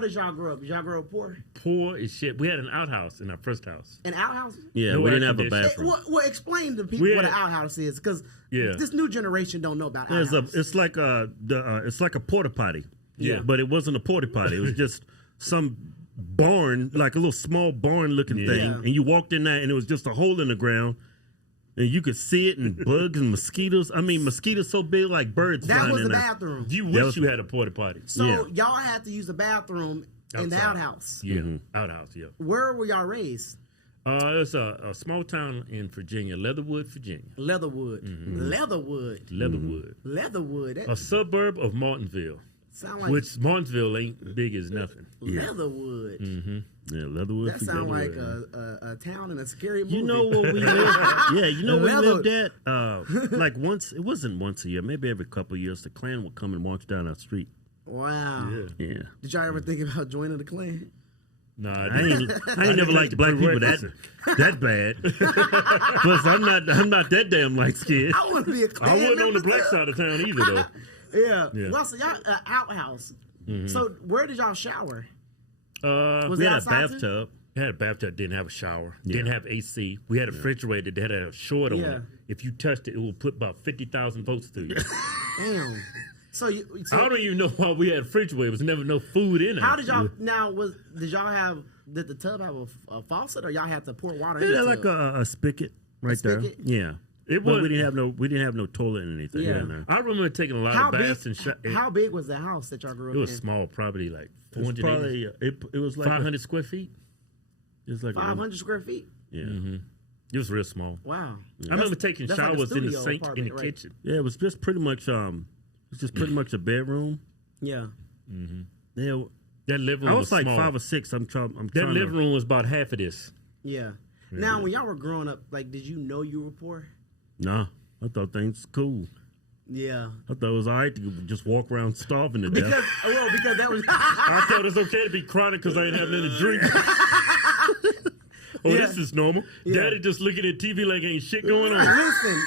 how did y'all grow up? Did y'all grow up poor? Poor as shit. We had an outhouse in our first house. An outhouse? Yeah, No we didn't air have a conditioning. bathroom. Well, explain to people what an outhouse is, because this new generation don't know about outhouses. It's like it's like a porta potty. Yeah. But it wasn't a porta potty. It was just some barn, like a little small barn looking thing. Yeah. And you walked in there and it was just a hole in the ground. And you could see it, and bugs and mosquitoes. I mean, mosquitoes so big like birds That flying was in the there. bathroom. You wish you had a porta potty. So y'all had to use the bathroom in the outhouse. Yeah, outhouse, yeah. Where were y'all raised? It's a small town in Virginia, Leatherwood, Virginia. Leatherwood. Leatherwood. Leatherwood. That A suburb of Martinsville, sound like which Martinsville ain't big as nothing. Leatherwood. Yeah, Leatherwood. That sounds like a town in a scary movie. You know what we lived? Yeah, you know we lived at. Like once, it wasn't once a year, maybe every couple of years. The Klan would come and march down our street. Wow. Yeah. Did y'all ever think about joining the Klan? No, I ain't never liked black people that bad. Plus, I'm not that damn light skinned. I want to be a Klan I wasn't on the member, black too. side of town either, though. Yeah. Well, so y'all outhouse. So where did y'all shower? Was We it had a outside too? bathtub. We had a bathtub, didn't have a shower, didn't have AC. We had a refrigerator that had a short on it. If you touched it, it would put about 50,000 volts through you. Damn. So I don't even know why we had a refrigerator. There was never no food in it. how did y'all did the tub have a faucet, or y'all had to pour water in Yeah, the like tub? a spigot right there. spigot? Yeah. It But was. we didn't have no toilet or anything Yeah. in there. I remember taking a lot How of big? baths and How big was the house that y'all grew up It was in? small, probably like It was 400, probably it was like 500 square feet. It was like 500 square feet. Yeah. It was real small. Wow. I remember taking that's like a showers in the studio sink in the apartment, right? kitchen. Yeah, it was just pretty much a bedroom. Yeah. Yeah. That living room I was was like small. 5 or 6. I'm trying That living room was about half of this. Yeah. Now, when y'all were growing up, like, did you know you were poor? No, I thought things was cool. Yeah. I thought it was all right to just walk around starving to death. Because that was. I thought it's okay to be chronic because I ain't having nothing to drink. This is normal. Yeah. Daddy just looking at TV like ain't shit going on. Listen,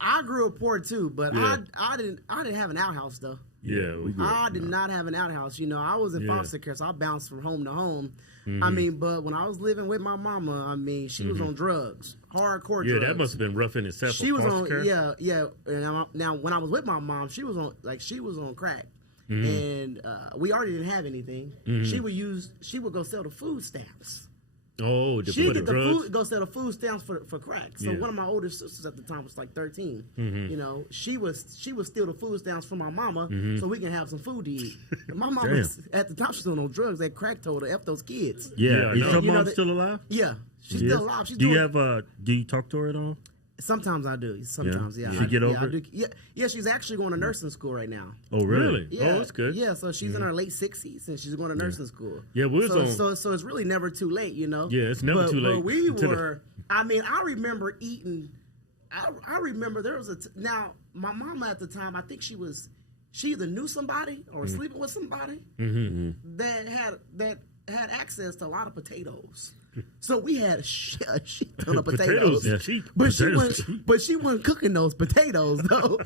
I grew up poor too, but Yeah. I didn't have an outhouse though. Yeah, I did not have an outhouse. You know, I was in foster care, so I bounced from home to home. I mean, but when I was living with my mama, I mean, she was on drugs, hardcore drugs. Yeah, that must have been rough in itself. She was on, care. yeah. And now, when I was with my mom, she was on crack, and we already didn't have anything. She would go sell the food stamps. Oh, She for get the the drugs? food, go sell the food stamps for crack. So one of my older sisters at the time was like 13. You know, she would steal the food stamps from my mama so we can have some food to eat. And my mama at the time she was on drugs. That crack told her F those kids. Yeah. Is your You know mom that- still alive? Yeah, she's Yes. still alive. She's Do you doing, do you talk to her at all? Sometimes I do. Sometimes, yeah. She get over I do. Yeah, she's actually going to nursing school right now. Oh, really? Yeah, Oh, that's good. Yeah, so she's in her late 60s and she's going to nursing school. Yeah, we was so it's really never too late, you know. Yeah, it's never too late. But we were. I mean, I remember eating. I remember there was now my mama at the time. I think she either knew somebody or was sleeping with somebody that had access to a lot of potatoes. So we had a shit ton of potatoes. Potatoes cheap. But she wasn't cooking those potatoes though.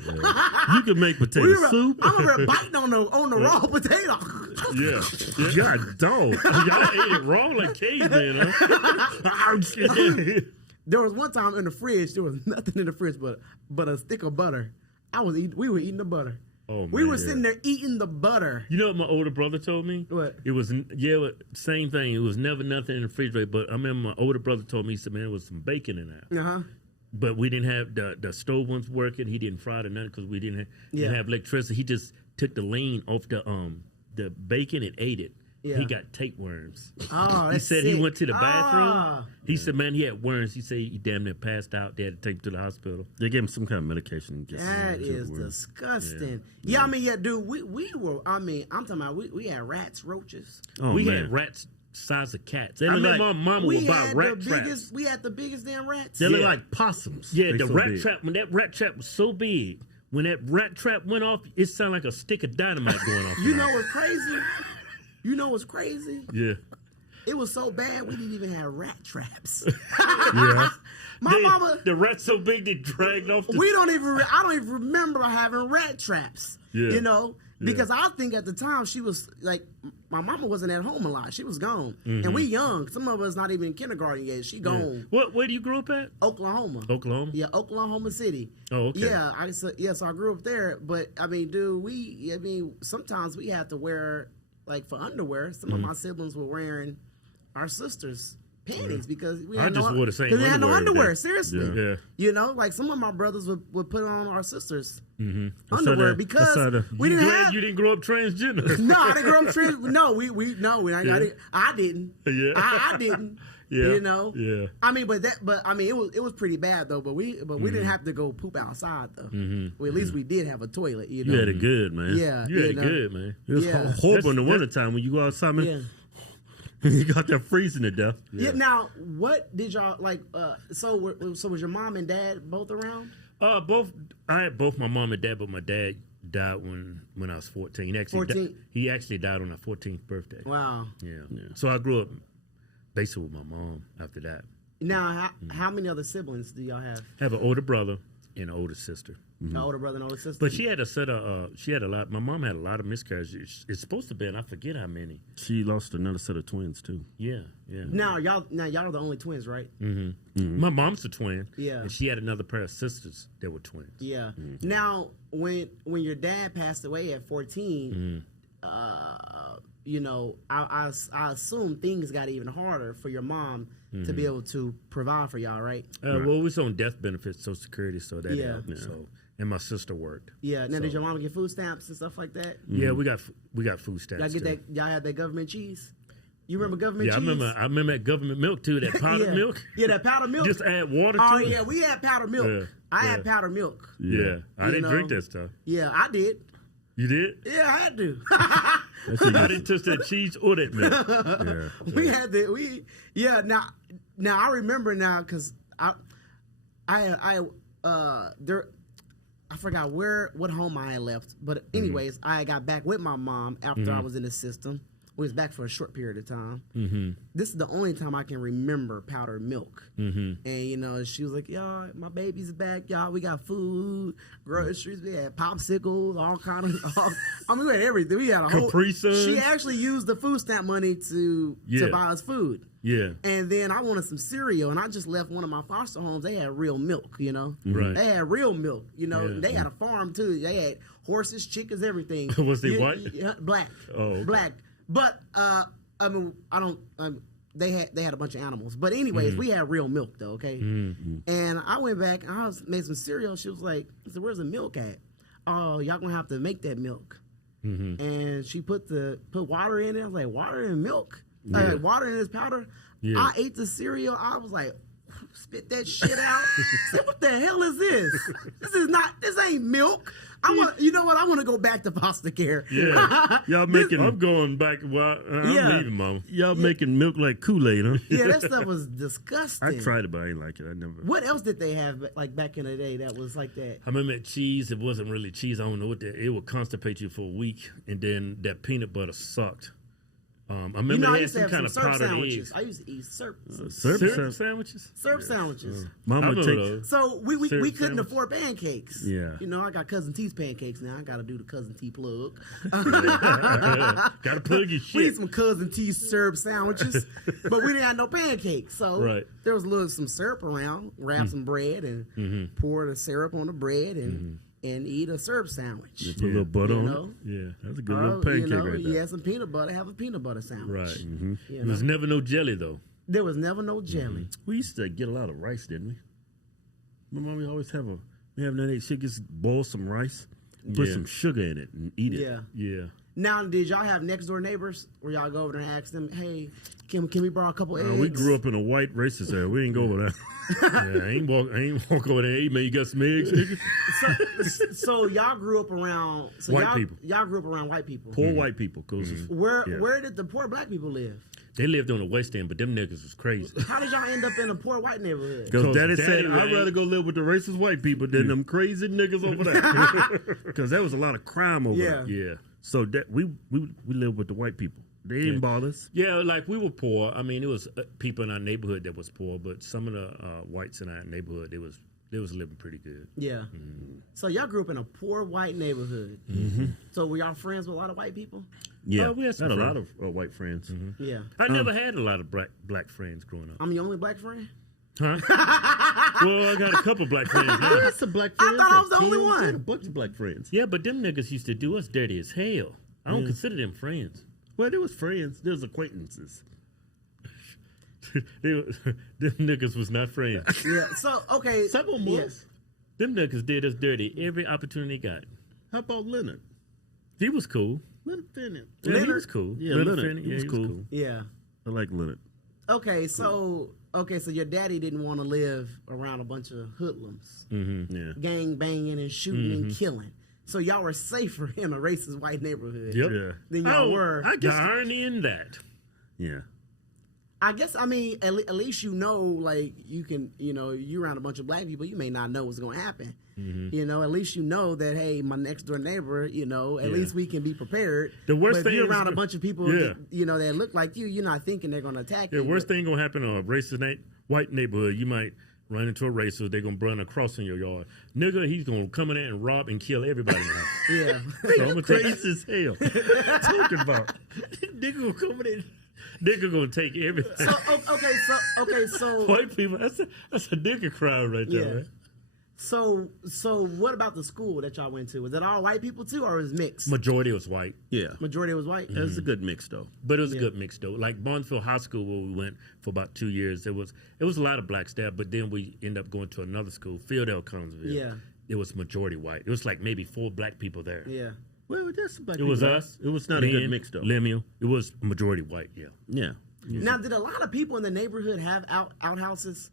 You can make potato soup. I remember biting on the raw potato. Yeah. God, dog. Y'all ate it raw like caveman, huh? There was one time in the fridge, there was nothing in the fridge but a stick of butter. We were eating the butter. Oh, We man. were sitting there eating the butter. You know what my older brother told me? What? It was, same thing. It was never nothing in the refrigerator. But I remember my older brother told me, he said, man, there was some bacon in there. Uh-huh. But we didn't have the stove ones working. He didn't fry it or nothing because we didn't have electricity. He just took the lean off the bacon and ate it. Yeah. He got tapeworms. Oh, He that's said sick. he went to the bathroom. Ah. He said, man, he had worms. He said he damn near passed out. They had to take him to the hospital. They gave him some kind of medication. That is disgusting. Yeah, I mean, dude, we were, I mean, I'm talking about, we had rats, roaches. Oh, we man. had rats size of cats. They I look remember like- my mama would buy rat traps. We had the biggest damn rats. They look Yeah. like possums. Yeah, They the so rat big. trap, when that rat trap was so big, when that rat trap went off, it sounded like a stick of dynamite going off. You know what's crazy? You know what's crazy? Yeah. It was so bad we didn't even have rat traps. Yeah. Mama, The rat's so big they dragged off the... I don't even remember having rat traps. Yeah. You know? Because I think at the time she was like, my mama wasn't at home a lot. She was gone. And we young. Some of us not even in kindergarten yet. She gone. Where do you grow up at? Oklahoma. Oklahoma? Yeah, Oklahoma City. Oh, okay. Yeah, so I grew up there. But, I mean, dude, sometimes we had to wear, like, for underwear. Some of my siblings were wearing our sisters' panties because we had wore the same we had no underwear. today. Seriously. Yeah. You know, like some of my brothers would put on our sisters' I underwear saw because that. we didn't have. You didn't grow up transgender. No, I didn't grow up trans. No, I didn't. Yeah. I didn't. Yeah. You know. Yeah. I mean, it was pretty bad though. But we didn't have to go poop outside though. Well, at least we did have a toilet. You know. You had it good, man. Yeah. You had it good, man. It was Yeah. horrible in the wintertime when you go outside, man. Yeah. You got that freezing to death. Yeah. Now, what did y'all like? So was your mom and dad both around? Both. I had both my mom and dad, but my dad died when I was 14. He actually died on my 14th birthday. Wow. Yeah. So I grew up basically with my mom after that. Now, how many other siblings do y'all have? I have an older brother and an older sister. An older brother and older sister. But she had a lot. My mom had a lot of miscarriages. It's supposed to be, and I forget how many. She lost another set of twins too. Yeah. Now y'all are the only twins, right? My mom's a twin. Yeah. And she had another pair of sisters that were twins. Yeah. Now, when your dad passed away at 14, you know, I assume things got even harder for your mom to be able to provide for y'all, right? Well, we was on death benefits, Social Security, so that helped. Yeah. So, and my sister worked. Yeah. Now, did your mom get food stamps and stuff like that? Yeah, we got food stamps. Y'all get too. that? Y'all had that government cheese? You remember government cheese? I remember that government milk too. That powdered milk. Yeah, that powdered milk. Just add water to Oh it. yeah, we had powdered milk. Yeah. I had powdered milk. Yeah, I didn't know? drink that stuff. Yeah, I did. You did? Yeah, I had to. I didn't touch that cheese or that milk. We had the Now I remember now because I forgot what home I had left, but anyways, I got back with my mom after I was in the system. We was back for a short period of time. This is the only time I can remember powdered milk. And you know, she was like, "Y'all, my baby's back. Y'all, we got food, groceries. We had popsicles, all kind of. I mean, we had everything. We had a whole. Capri Sun. She actually used the food stamp money to buy us food. Yeah. And then I wanted some cereal, and I just left one of my foster homes. They had real milk, you know. Right. They had real milk, you know. Yeah. They had a farm too. They had horses, chickens, everything. Was they white? Yeah, black. Oh, okay. Black. But I mean, they had a bunch of animals. But anyways, we had real milk though, okay. And I went back and I made some cereal. She was like, I said, "Where's the milk at?" "Oh, y'all gonna have to make that milk." And she put water in it. I was like, "Water and milk?" Water in this powder. Yeah. I ate the cereal. I was like, spit that shit out. Said, "What the hell is this? This ain't milk." I want to go back to foster care. Yeah, y'all making. I'm going back. Well, I'm leaving, Mom. Y'all making milk like Kool-Aid, huh? Yeah, that stuff was disgusting. I tried it, but I ain't like it. I never. What else did they have like back in the day that was like that? I remember that cheese. It wasn't really cheese. I don't know what it would constipate you for a week, and then that peanut butter sucked. I remember they had some kind of powdered eggs. I used to eat syrup sandwiches. Syrup sandwiches. Mama takes. So we couldn't afford pancakes. Yeah. You know, I got Cousin T's pancakes now. I got to do the Cousin T plug. Got to plug your shit. We need some Cousin T syrup sandwiches, but we didn't have no pancakes. So there was some syrup around. Wrap some bread and pour the syrup on the bread and eat a syrup sandwich. Just put a little butter on it. Yeah. That's a good little pancake right there. You had some peanut butter, have a peanat butter sandwich. Right. There was never no jelly, though. There was never no jelly. We used to get a lot of rice, didn't we? My mom, we always have she just boil some rice, put some sugar in it, and eat it. Yeah. Now, did y'all have next door neighbors where y'all go over there and ask them, "Hey, can we borrow a couple eggs?" We grew up in a white racist area. We didn't go over there. I ain't walk over there. Hey, man, you got some eggs, nigga? So y'all grew up around white people. Y'all grew up around white people. Poor white people. Where did the poor black people live? They lived on the West End, but them niggas was crazy. How did y'all end up in a poor white neighborhood? Because Daddy said, "I'd rather go live with the racist white people than them crazy niggas over there." Because there was a lot of crime over there. Yeah. So that we lived with the white people. They didn't bother us. Yeah, like we were poor. I mean, it was people in our neighborhood that was poor, but some of the whites in our neighborhood, they was They was living pretty good. Yeah. So y'all grew up in a poor white neighborhood. So were y'all friends with a lot of white people? Yeah, we had had a some lot of white friends. Yeah. I never had a lot of black friends growing up. I'm your only black friend? Huh? Well, I got a couple black friends now. There's some black I friends. thought I was the Tim, only I one. had a bunch of black friends. Yeah, but them niggas used to do us dirty as hell. I don't consider them friends. Well, there was friends. There was acquaintances. Them niggas was not friends. Yeah. So, okay. Some of them was. Them niggas did us dirty every opportunity they got. How about Leonard? He was cool. Leonard Finney. Yeah, he Leonard? was cool. Yeah, Leonard. Finney, He was cool. Yeah. I like Leonard. Okay, so your daddy didn't want to live around a bunch of hoodlums, Yeah. gang banging and shooting and killing. So y'all were safer in a racist white neighborhood Yep. Yeah. than y'all were. I guess the irony in that. Yeah. I guess, I mean, at least you know, like, you can, you around a bunch of black people, you may not know what's going to happen. At least you know that, hey, my next door neighbor, at least we can be prepared. The worst but if thing you're is- around a bunch of people, Yeah. that look like you, you're not thinking they're going to attack The you. worst thing gonna happen in a racist white neighborhood, you might run into a racist, they're gonna run across in your yard. Nigga, he's gonna come in there and rob and kill everybody in the house. Yeah. So I'm gonna take Crazy as hell. Talking about. nigga gonna come in there. Nigga gonna take everything. So White people, that's a nigga crowd right there, Yeah. man. So what about the school that y'all went to? Was it all white people too, or was it mixed? Majority was white, Yeah. Majority was white. It was a good mix, though. but it was a good mix though. Like Barnesville High School, where we went for about 2 years, it was a lot of black staff. But then we ended up going to another school, Fieldale, Collinsville. Yeah. It was majority white. It was like maybe 4 black people there. Yeah. Well, there's some black It was people. us. It was not a good Lynn, mix, though. Lemuel. It was majority white. Yeah. Yeah. Now, did a lot of people in the neighborhood have outhouses?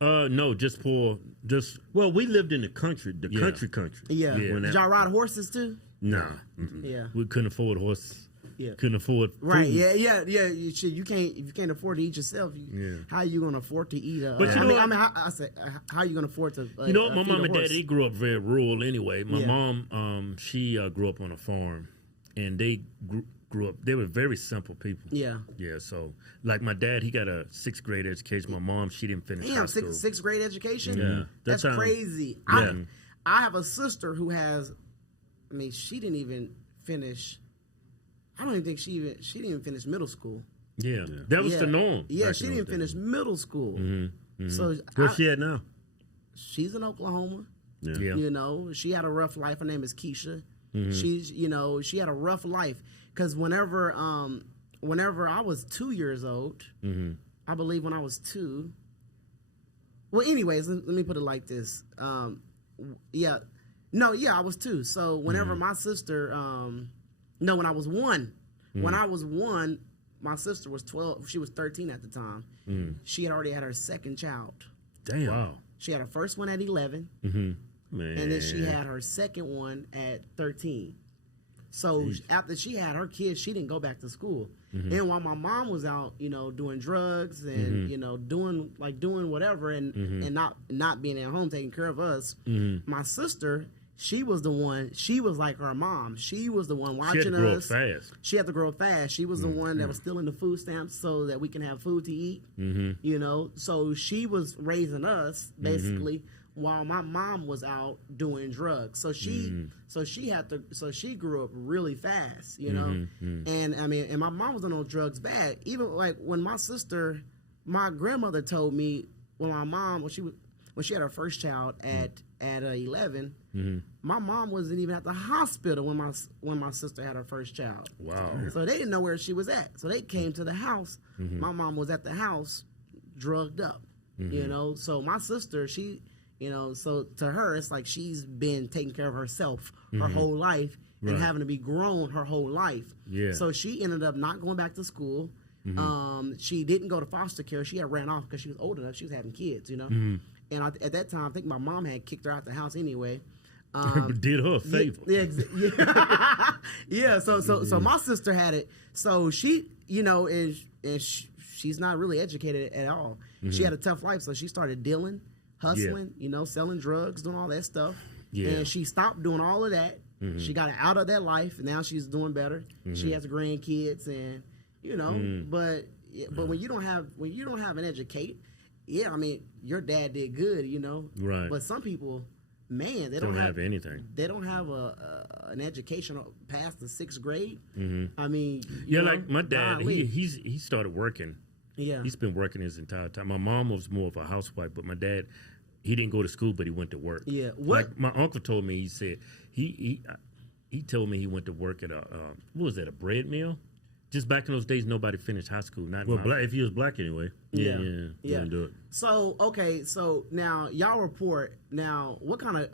No, just for just Well, we lived in the country. Yeah. Country. Yeah. Yeah. When Did y'all ride horses too? Nah. Yeah. we couldn't afford horses. Yeah. Couldn't afford food. Right. Yeah. You can't. If you can't afford to eat yourself, how are you gonna afford to eat? But you know what? How are you gonna afford to? You know what? My feed a mom and dad, horse? they grew up very rural anyway. My Yeah. mom, she grew up on a farm, and they grew up. They were very simple people. Yeah. Yeah. So, like my dad, he got a 6th grade education. My mom, she didn't finish high Damn, school. sixth grade education. Yeah. That's That's how- crazy. Yeah. I have a sister who has. I mean, she didn't even finish. I don't even think she didn't even finish middle school. Yeah. That was Yeah. the norm. Yeah, back she in didn't those finish middle school. So Where's she at now? she's in Oklahoma. Yeah. She had a rough life. Her name is Keisha. She's, she had a rough life because whenever I was 2 years old, I believe when I was 2. Well, anyways, let me put it like this. I was 2. So whenever my sister, when I was 1, when I was 1, my sister was 12. She was 13 at the time. She had already had her second child. Damn. Wow. She had her first one at 11. Man. And then she had her second one at 13. So after she had her kids, she didn't go back to school. And while my mom was out, doing drugs and doing whatever and not being at home taking care of us, my sister, she was the one. She was like her mom. She was the one watching She had to grow up us. fast. She had to grow up fast. She was the one that was stealing the food stamps so that we can have food to eat. So she was raising us basically while my mom was out doing drugs. So she grew up really fast, And I mean, and my mom was on those drugs bad. Even like when my grandmother told me when she had her first child at 11, my mom wasn't even at the hospital when my sister had her first child. Wow. So they didn't know where she was at. So they came to the house. My mom was at the house, drugged up. So my sister, she, so to her it's like she's been taking care of herself her whole life and having to be grown her whole life. Yeah. So she ended up not going back to school. She didn't go to foster care. She had ran off because she was old enough. She was having kids, And at that time, I think my mom had kicked her out the house anyway. Did her a favor. So my sister had it. So she, she's not really educated at all. She had a tough life, so she started dealing, hustling, selling drugs, doing all that stuff. Yeah. And she stopped doing all of that. She got out of that life, and now she's doing better. She has grandkids, and but when you don't have an yeah, I mean, your dad did good, Right. But some people, man, they don't have anything. They don't have an education past the 6th grade. Mm-hmm. I mean, yeah, like my dad, he started working. Yeah, he's been working his entire time. My mom was more of a housewife, but my dad, he didn't go to school, but he went to work. Yeah, like my uncle told me, he said he told me he went to work at a what was that, a bread mill? Just back in those days, nobody finished high school. Not black, if he was black anyway. Yeah. Didn't do it. So okay, so now y'all report. Now, what kind of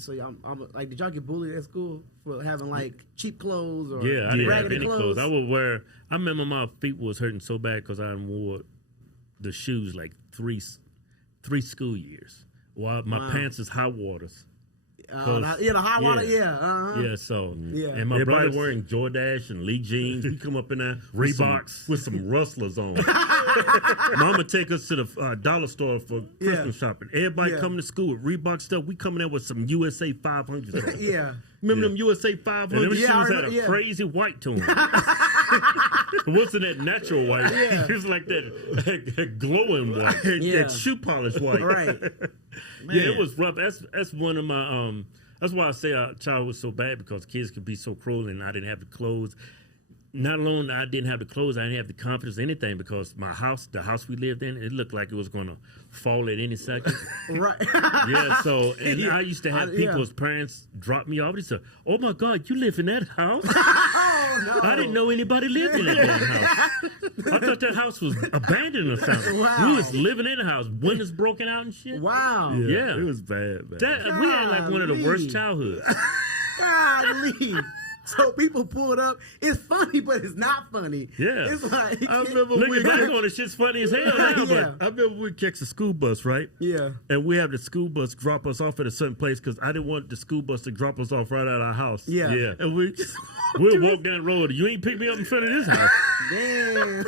So I'm like, did y'all get bullied at school for having like cheap clothes or I didn't have raggedy any clothes? I would wear. I remember my feet was hurting so bad because I wore the shoes like three school years. While my pants is high waters. The high water, Yeah, so and my everybody brothers wearing Jordache and Lee jeans. We come up in there Reeboks with some rustlers on. Mama take us to the dollar store for Christmas shopping. Everybody coming to school with Reebok stuff. We coming there with some USA 500s. Yeah. Remember them USA 500s? Them shoes had a crazy white to them. It wasn't that natural white. Yeah. It was like that glowing white. That shoe polish white. Right. Yeah, it was rough. That's one of my that's why I say our child was so bad, because kids could be so cruel, and I didn't have the clothes. Not alone I didn't have the clothes, I didn't have the confidence, anything, because the house we lived in, it looked like it was going to fall at any second. Right. Yeah, so, and I used to have people's parents drop me off. They said, "Oh my God, you live in that house?" Oh, no. I didn't know anybody lived in that damn house. I thought that house was abandoned or something. Wow. We was living in the house. Windows broken out and shit. Wow. Yeah. It was bad. We had like one of the worst childhoods. Golly. So people pulled up. It's funny, but it's not funny. Yeah. It's like, I remember Looking back on it, shit's funny as hell now, Yeah. I remember we catch the school bus, right? Yeah. And we have the school bus drop us off at a certain place because I didn't want the school bus to drop us off right out of our house. Yeah. Yeah. And we just We'll walk down the road. You ain't pick me up in front of this house. Damn.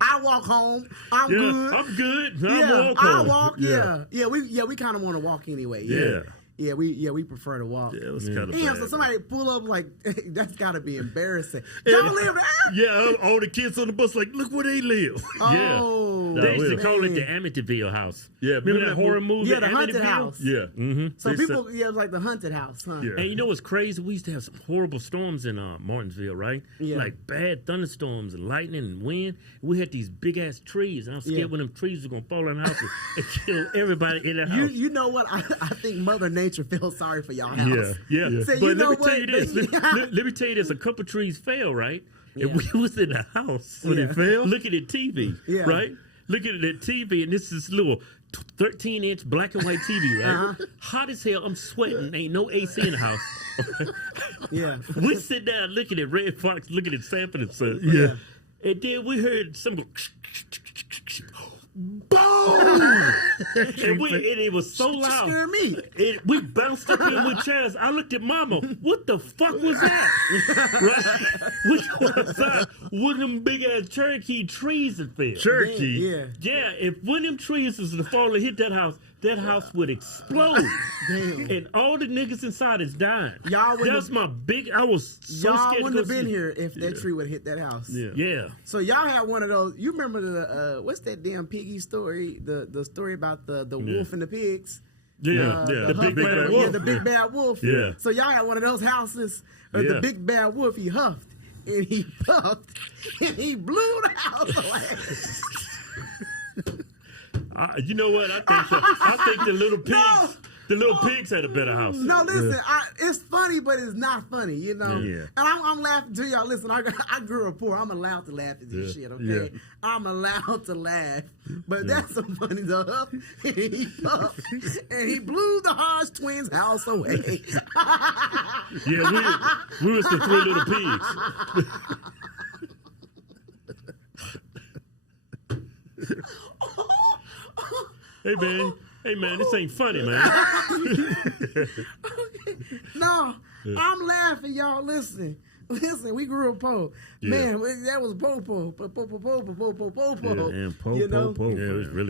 I walk home. I'm good. I'm good. I walk. Yeah. We kind of want to walk anyway. Yeah. Yeah, we prefer to walk. Yeah, it was kind of Damn, bad. so somebody pull up like that's got to be embarrassing. Y'all live there? Yeah, all the kids on the bus like, look where they live. Oh, They used to man. call it the Amityville house. Yeah, remember that horror movie? Yeah, the haunted Amityville? house. Yeah. Mm-hmm. So people, it was like the haunted house, huh? Yeah. And you know what's crazy? We used to have some horrible storms in Martinsville, right? Yeah. Like bad thunderstorms and lightning and wind. We had these big ass trees, and I was scared when them trees were gonna fall on the house and kill everybody in the house. You know what? I think Mother Nature feels sorry for y'all house. Yeah. So But you know let me tell you what? this. Let me tell you this. A couple trees fell, right? And we was in the house when it fell? looking at TV, right? Looking at that TV, and this is little 13-inch black and white TV, right? Hot as hell. I'm sweating. Ain't no AC in the house. Yeah. We sit down looking at Red Fox, looking at Sanford and Son. Yeah. And then we heard some go, boom! and it was so loud. Scare me. We bounced up in with chairs. I looked at Mama. What the fuck was that? Right? We go outside. One of them big ass Cherokee trees that fell. Cherokee. Yeah. Yeah, if one of them trees was to fall and hit that house would explode. Damn. And all the niggas inside is dying. Y'all wouldn't That's my big. I was so y'all scared wouldn't to have go been see. here if that tree would have hit that house. Yeah. So y'all had one of those. You remember the what's that damn piggy story? The story about the wolf and the pigs. Yeah. The The big huff- bad Yeah, wolf. the big bad wolf. Yeah. So y'all had one of those houses. The Yeah. big bad wolf. He huffed and he puffed and he blew the house away. You know what? I think the little pigs. The little pigs had a better house. No, listen, it's funny, but it's not funny, you know. Yeah. And I'm laughing to y'all. Listen, I grew up poor. I'm allowed to laugh at this shit, okay? Yeah. I'm allowed to laugh, but that's some funny stuff. And he puffed, and he blew the Hodge Twins' house away. Yeah, we was the three little pigs. Hey man, this ain't funny, man. No, I'm laughing, y'all. Listen, we grew up poor. Man, that was po-po. Yeah, and You know? po. Yeah, it was really